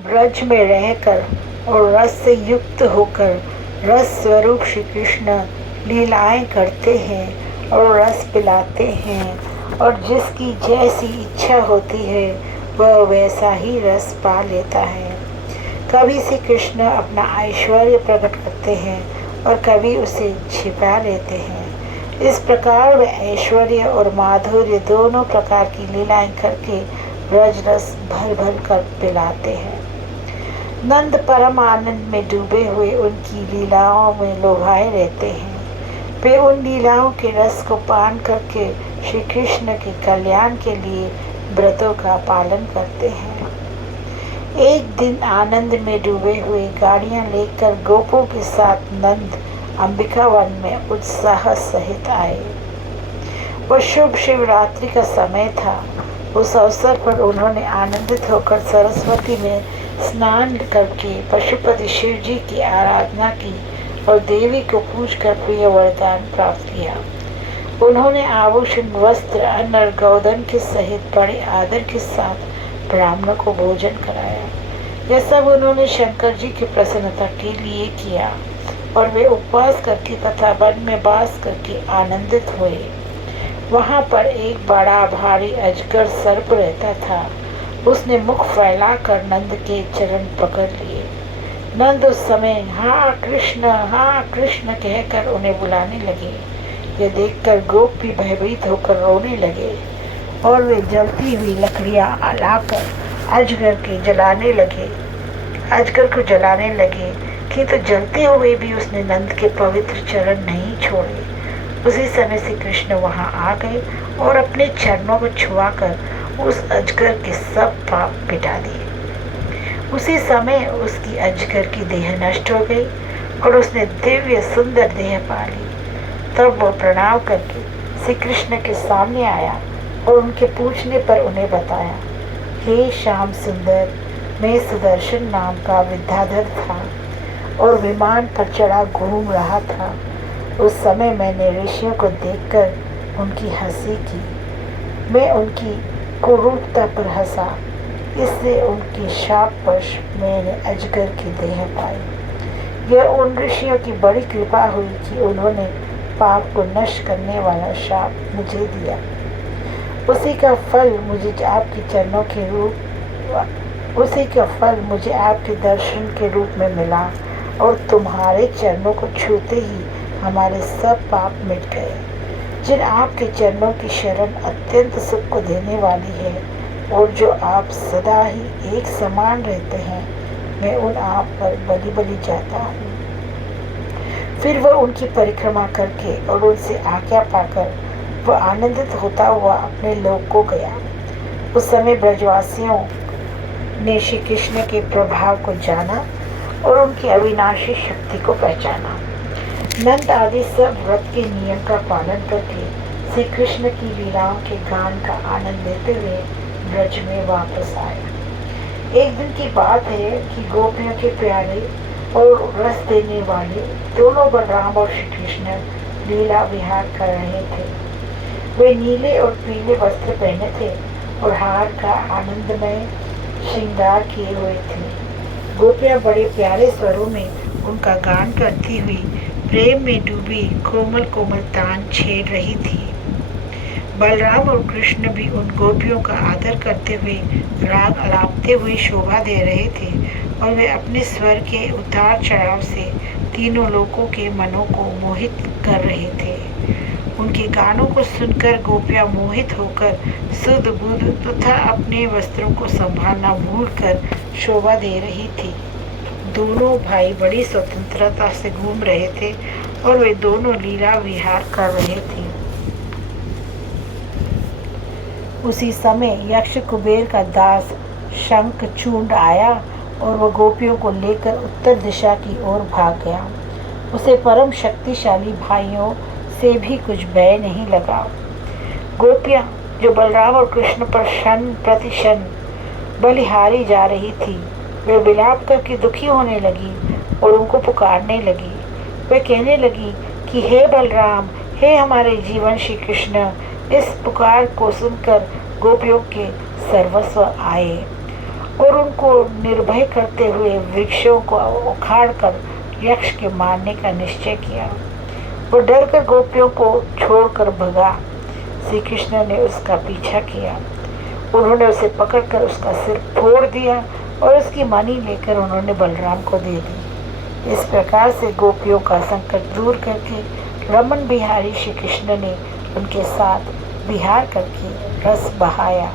ब्रज में रहकर और रस से युक्त होकर रस स्वरूप श्री कृष्ण लीलाएं करते हैं और रस पिलाते हैं, और जिसकी जैसी इच्छा होती है वह वैसा ही रस पा लेता है। कभी श्री कृष्ण अपना ऐश्वर्य प्रकट करते हैं और कभी उसे छिपा लेते हैं। इस प्रकार वे ऐश्वर्य और माधुर्य दोनों प्रकार की लीलाएं करके ब्रज रस भर भर कर पिलाते हैं। नंद परम आनंद में डूबे हुए उनकी लीलाओं में लोभाए रहते हैं। वे उन लीलाओं के रस को पान करके श्री कृष्ण के कल्याण के लिए व्रतों का पालन करते हैं। एक दिन आनंद में डूबे हुए गाड़ियां लेकर गोपों के साथ नंद अंबिका वन में उत्साह सहित आए। वह शुभ शिवरात्रि का समय था। उस अवसर पर उन्होंने आनंदित होकर सरस्वती में स्नान करके पशुपति शिव जी की आराधना की और देवी को पूजकर प्रिय वरदान प्राप्त किया। उन्होंने आभूषण, वस्त्र, अन्न और गौधन के सहित बड़े आदर के साथ ब्राह्मणों को भोजन कराया। यह सब उन्होंने शंकर जी की प्रसन्नता के लिए किया और वे उपवास करके तथा वन में वास करके आनंदित हुए। वहाँ पर एक बड़ा भारी अजगर सर्प रहता था। उसने मुख फैलाकर नंद के चरण पकड़ लिए। नंद उस समय हाँ कृष्ण कहकर उन्हें बुलाने लगे। यह देखकर गोप भी भयभीत होकर रोने लगे और वे जलती हुई लकड़ियाँ लाकर अजगर को जलाने लगे, किंतु जलते हुए भी उसने नंद के पवित्र चरण नहीं छोड़े। उसी समय से कृष्ण वहां आ गए और अपने चरणों को छुआकर उस अजगर के सब पाप मिटा दिए। उसी समय उसकी अजगर की देह नष्ट हो गई और उसने दिव्य सुंदर देह पा ली। तब वो प्रणाम करके श्री कृष्ण के सामने आया और उनके पूछने पर उन्हें बताया, हे श्याम सुंदर, मैं सुदर्शन नाम का विद्याधर था और विमान पर चढ़ा घूम रहा था। उस समय मैंने ऋषियों को देखकर उनकी हंसी की। मैं उनकी कुरूपता पर हंसा, इससे उनके शापवश मैंने अजगर की देह पाई। यह उन ऋषियों की बड़ी कृपा हुई कि उन्होंने पाप को नष्ट करने वाला शाप मुझे दिया। उसी का फल मुझे आपके दर्शन के रूप में मिला और तुम्हारे चरणों को छूते ही हमारे सब पाप मिट गए। जिन आपके चरणों की शरण अत्यंत सुख को देने वाली है और जो आप सदा ही एक समान रहते हैं, मैं उन आप पर बलि जाता हूँ। फिर वह उनकी परिक्रमा करके और उनसे आज्ञा पाकर वह आनंदित होता हुआ अपने लोक को गया। उस समय ब्रजवासियों ने श्री कृष्ण के प्रभाव को जाना और उनकी अविनाशी शक्ति को पहचाना। नंद आदि सब व्रत के नियम का पालन करके श्री कृष्ण की लीलाओं के गान का आनंद लेते हुए ब्रज में वापस आए। एक दिन की बात है कि गोपियों के प्यारे और रस देने वाले दोनों बलराम और श्री कृष्ण लीला विहार कर रहे थे। वे नीले और पीले वस्त्र पहने थे और हार का आनंदमय श्रृंगार किए हुए थे। गोपियां बड़े प्यारे स्वरों में उनका गान करती हुई प्रेम में डूबी कोमल कोमल तान छेड़ रही थी। बलराम और कृष्ण भी उन गोपियों का आदर करते हुए राग अलापते हुए शोभा दे रहे थे और वे अपने स्वर के उतार चढ़ाव से तीनों लोगों के मनों को मोहित कर रहे थे। उनके गानों को सुनकर गोपियां मोहित होकर सुध बुध तथा अपने वस्त्रों को संभालना भूलकर शोभा दे रही थी। दोनों भाई बड़ी स्वतंत्रता से घूम रहे थे और वे दोनों लीला विहार कर रहे थे। उसी समय यक्ष कुबेर का दास शंखचूंड आया और वह गोपियों को लेकर उत्तर दिशा की ओर भाग गया। उसे परम शक्तिशाली भाइयों से भी कुछ भय नहीं लगा। गोपियां जो बलराम और कृष्ण पर क्षण प्रति क्षण बलिहारी जा रही थी, वे विलाप करके दुखी होने लगी और उनको पुकारने लगी। वे कहने लगी कि हे बलराम, हे हमारे जीवन श्री कृष्ण। इस पुकार को सुनकर गोपियों के सर्वस्व आए और उनको निर्भय करते हुए वृक्षों को उखाड़कर यक्ष के मारने का निश्चय किया। वो डर कर गोपियों को छोड़कर भगा। श्री कृष्ण ने उसका पीछा किया। उन्होंने उसे पकड़कर उसका सिर फोड़ दिया और उसकी मणि लेकर उन्होंने बलराम को दे दी। इस प्रकार से गोपियों का संकट दूर करके रमन बिहारी श्री कृष्ण ने उनके साथ विहार करके रस बहाया।